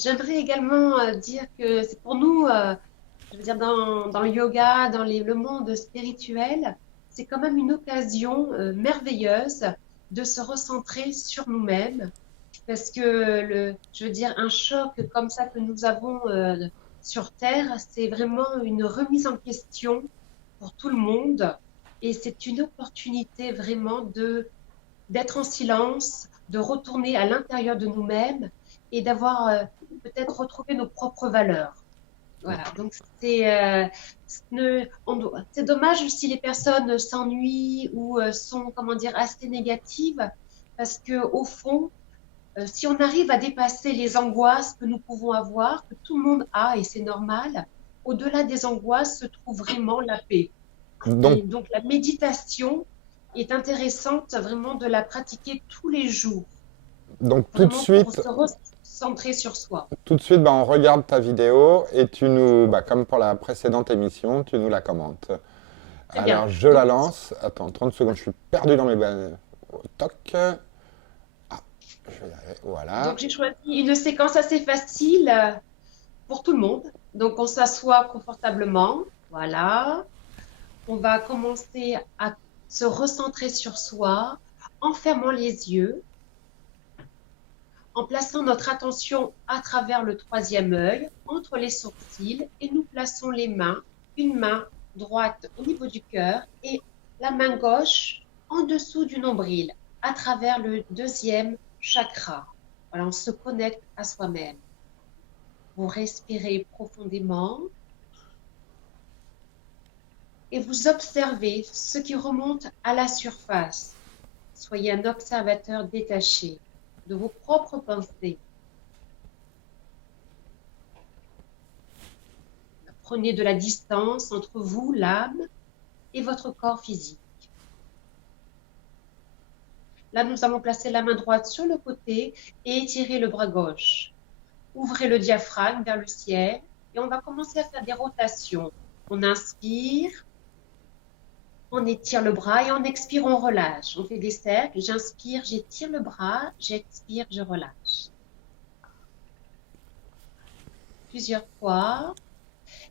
J'aimerais également dire que c'est pour nous, je veux dire, dans le yoga, le monde spirituel, c'est quand même une occasion merveilleuse de se recentrer sur nous-mêmes. Parce que je veux dire, un choc comme ça que nous avons sur Terre, c'est vraiment une remise en question pour tout le monde. Et c'est une opportunité vraiment d'être en silence, de retourner à l'intérieur de nous-mêmes et d'avoir peut-être retrouvé nos propres valeurs. Voilà, donc c'est dommage si les personnes s'ennuient ou sont, comment dire, assez négatives, parce que au fond, si on arrive à dépasser les angoisses que nous pouvons avoir, que tout le monde a et c'est normal, au-delà des angoisses se trouve vraiment la paix. Donc, Et donc la méditation est intéressante vraiment de la pratiquer tous les jours, donc, vraiment pour se recentrer sur soi. tout de suite, bah, on regarde ta vidéo et tu nous, bah, comme pour la précédente émission, tu nous la commentes. Très bien. Alors, je la lance. Attends, 30 secondes, je suis perdu dans mes toc. Ah, je vais y arriver. Voilà. Donc j'ai choisi une séquence assez facile pour tout le monde. Donc on s'assoit confortablement. Voilà. On va commencer à se recentrer sur soi en fermant les yeux, en plaçant notre attention à travers le troisième œil, entre les sourcils, et nous plaçons les mains, une main droite au niveau du cœur et la main gauche en dessous du nombril, à travers le deuxième chakra. Voilà, on se connecte à soi-même. Vous respirez profondément et vous observez ce qui remonte à la surface. Soyez un observateur détaché de vos propres pensées. Prenez de la distance entre vous, l'âme, et votre corps physique. Là, nous allons placer la main droite sur le côté et étirer le bras gauche. Ouvrez le diaphragme vers le ciel et on va commencer à faire des rotations. On inspire, on étire le bras et on expire, on relâche. On fait des cercles. J'inspire, j'étire le bras, j'expire, je relâche. Plusieurs fois.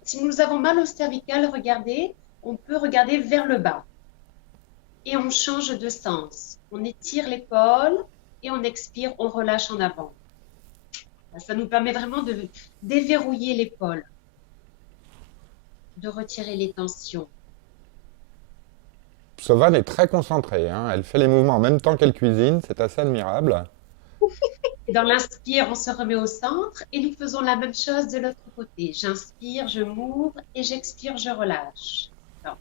Si nous avons mal au cervical, regardez, on peut regarder vers le bas. Et on change de sens. On étire l'épaule et on expire, on relâche en avant. Ça nous permet vraiment de déverrouiller l'épaule, de retirer les tensions. Sauvane est très concentrée, hein. Elle fait les mouvements en même temps qu'elle cuisine, c'est assez admirable. Et dans l'inspire, on se remet au centre et nous faisons la même chose de l'autre côté. J'inspire, je m'ouvre et j'expire, je relâche. Alors,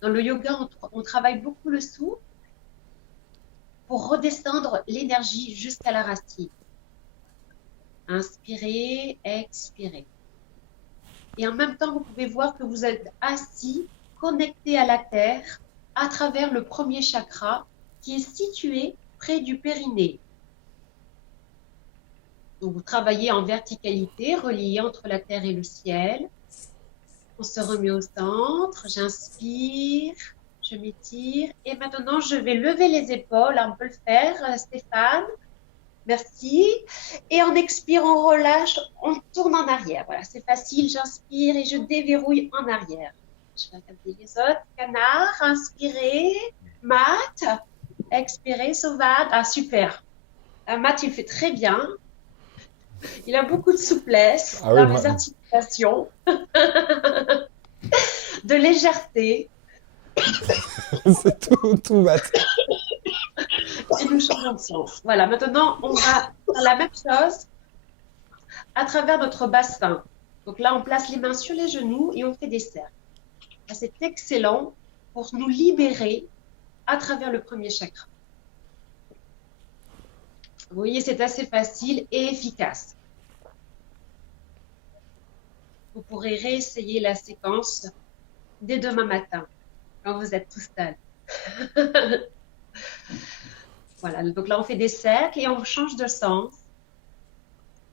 dans le yoga, on travaille beaucoup le souffle pour redescendre l'énergie jusqu'à la racine. Inspirez, expirez. Et en même temps, vous pouvez voir que vous êtes assis, connecté à la terre, à travers le premier chakra qui est situé près du périnée. Donc, vous travaillez en verticalité, relié entre la terre et le ciel. On se remet au centre, j'inspire, je m'étire. Et maintenant, je vais lever les épaules. On peut le faire, Stéphane. Merci. Et on expire, on relâche, on tourne en arrière. Voilà, c'est facile. J'inspire et je déverrouille en arrière. Je vais regarder les autres. Canard, inspirez. Mat, expirez. Sauvade. Ah, super. Matt, il fait très bien. Il a beaucoup de souplesse Ah oui, dans les articulations, de légèreté. c'est tout mat. Et nous changeons de sens. Voilà, maintenant, on va faire la même chose à travers notre bassin. Donc là, on place les mains sur les genoux et on fait des cercles. C'est excellent pour nous libérer à travers le premier chakra. Vous voyez, c'est assez facile et efficace. Vous pourrez réessayer la séquence dès demain matin, quand vous êtes tous seuls. Voilà, donc là, on fait des cercles et on change de sens.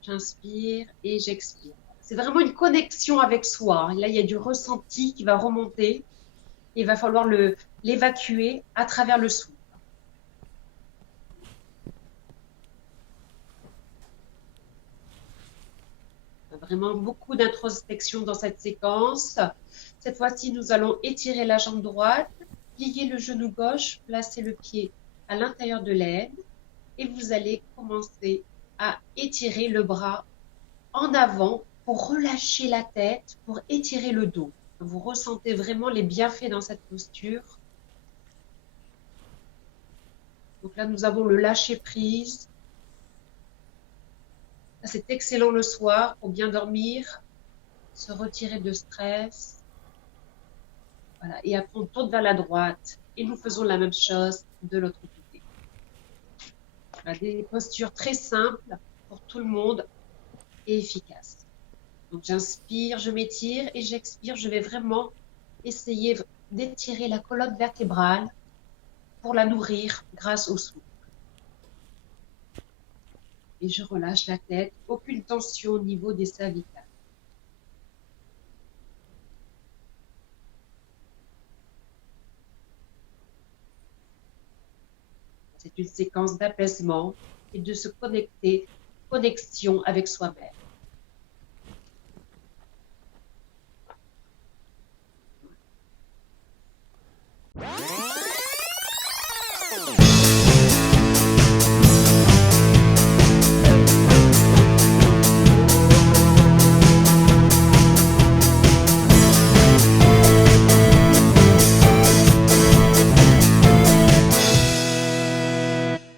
J'inspire et j'expire. C'est vraiment une connexion avec soi. Là, il y a du ressenti qui va remonter. Il va falloir l'évacuer à travers le souffle. Vraiment beaucoup d'introspection dans cette séquence. Cette fois-ci, nous allons étirer la jambe droite, plier le genou gauche, placer le pied à l'intérieur de l'aine et vous allez commencer à étirer le bras en avant pour relâcher la tête, pour étirer le dos. Vous ressentez vraiment les bienfaits dans cette posture. Donc là, nous avons le lâcher prise. C'est excellent le soir pour bien dormir, se retirer de stress. Voilà. Et après, on tourne vers la droite et nous faisons la même chose de l'autre côté. Voilà, des postures très simples pour tout le monde et efficaces. Donc j'inspire, je m'étire et j'expire. Je vais vraiment essayer d'étirer la colonne vertébrale pour la nourrir grâce au souffle. Et je relâche la tête, aucune tension au niveau des cervicales. C'est une séquence d'apaisement et de se connecter, connexion avec soi-même.